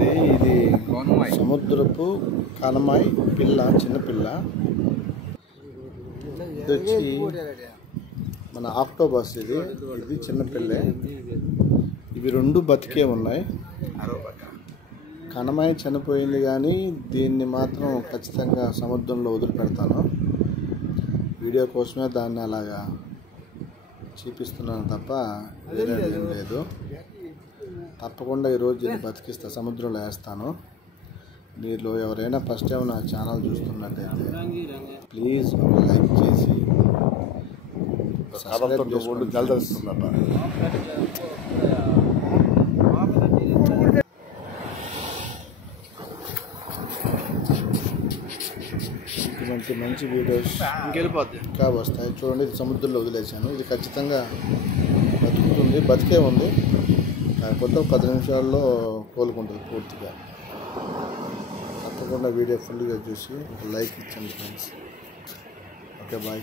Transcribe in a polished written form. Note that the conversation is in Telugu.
చూడండి, ఇది సముద్రపు కనమాయి పిల్ల, చిన్నపిల్ల. ఇది వచ్చి మన ఆక్టోబస్. ఇది చిన్నపిల్లే. ఇవి రెండు బతికే ఉన్నాయి. కనమాయి చనిపోయింది, కానీ దీన్ని మాత్రం ఖచ్చితంగా సముద్రంలో వదిలిపెడతాను. వీడియో కోసమే దాన్ని అలాగా చూపిస్తున్నాను తప్ప వేరేది ఏం లేదు. తప్పకుండా ఈరోజు దీన్ని బతికిస్తా, సముద్రంలో వేస్తాను. మీరు ఎవరైనా ఫస్ట్ టైం నా ఛానల్ చూస్తున్నట్టయితే ప్లీజ్ ఒక లైక్ చేసి సబ్స్క్రైబ్ చేసుకోండి. ఇటువంటి మంచి వీడియోస్ ఇంకా వస్తాయి. చూడండి, ఇది సముద్రంలో వదిలేశాను. ఇది ఖచ్చితంగా బతుకుతుంది, బతికే ఉంది. కాకపోతే 10 నిమిషాల్లో కోలుకుంటుంది పూర్తిగా. తప్పకుండా వీడియో ఫుల్గా చూసి ఒక లైక్ ఇచ్చండి ఫ్రెండ్స్. Okay, bye.